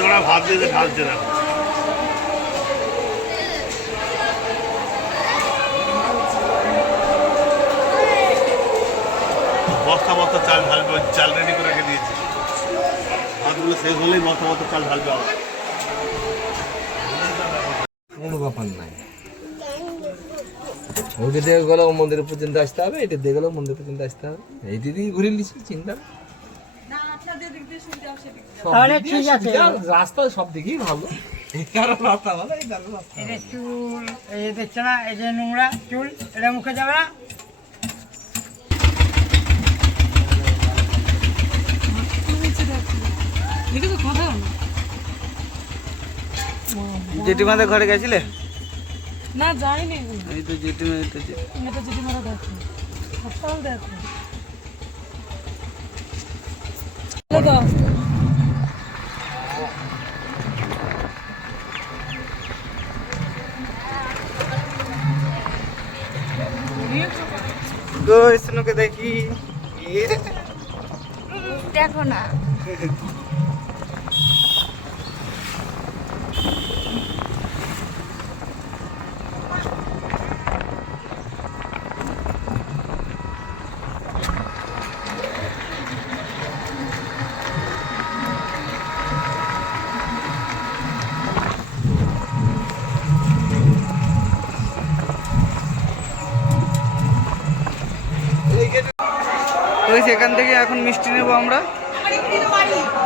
ঝোড়া ভাত দিয়ে ঢালছে না। বস্তা বস্তা চাল ঢালবে, চাল রেডি করে রেখে দিয়েছে। ভাতগুলো শেষ হলেই বস্তা বস্তা চাল ঢালবে আবার। কোনো ব্যাপার নাই, ওইটা দিয়ে গেলেও মন্দির পর্যন্ত আসতে হবে, এটা দিয়ে গেলেও মন্দির পর্যন্ত আসতে হবে। এই দিদি ঘুরে নিচ্ছি, চিন্তা রাস্তা সব দিকেই ভালো। রাস্তা ভালো, চুল এই দেখছো না, এই যে নোংরা চুল, এটা মুখে যাবে না। জেঠিমাদের ঘরে গেছিলে? না যাইনি। এই তো জেঠিমা, এই তো জেঠিমারা দেখো, সকাল দেখো। কে দেখি, দেখো না সেখান থেকে এখন মিষ্টি নেবো আমরা।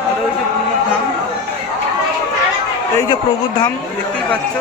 আর ওই যে প্রভুর ধাম, এই যে প্রভুর ধাম দেখতেই পাচ্ছ।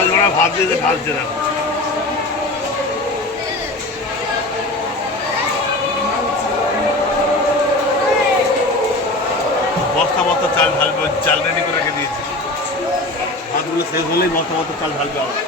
ঝরা ঝরা ভাত দিয়ে ঢালছে না। বস্তা বস্তা চাল ঢালবে, চাল রেডি করে রেখে দিয়েছে। ভাতগুলো শেষ হলেই বস্তা বস্তা চাল ঢালবে আবার।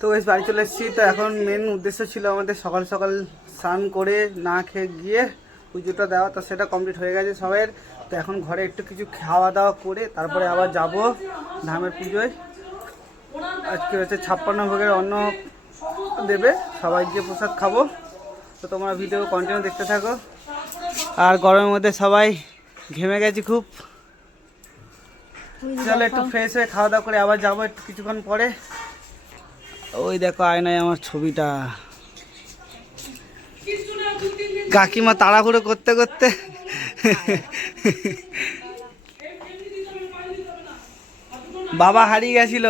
তো বেশ বাড়ি চলে এসেছি। তো এখন মেন উদ্দেশ্য ছিল আমাদের সকাল সকাল স্নান করে না খেয়ে গিয়ে পুজোটা দেওয়া, তো সেটা কমপ্লিট হয়ে গেছে সবাইয়ের। তো এখন ঘরে একটু কিছু খাওয়া দাওয়া করে তারপরে আবার যাব ধামের পুজোয়। আজকে হচ্ছে 56 ভোগের অন্ন দেবে, সবাই গিয়ে প্রসাদ খাবো। তো তোমরা ভিডিও কন্টিনিউ দেখতে থাকো। আর গরমের মধ্যে সবাই ঘেমে গেছি খুব। চলো একটু ফ্রেশ হয়ে খাওয়া দাওয়া করে আবার যাবো একটু কিছুক্ষণ পরে। ওই দেখো আয়নায় আমার ছবিটা। কাকিমা তাড়াহুড়ো করতে করতে বাবা হারিয়ে গেছিল।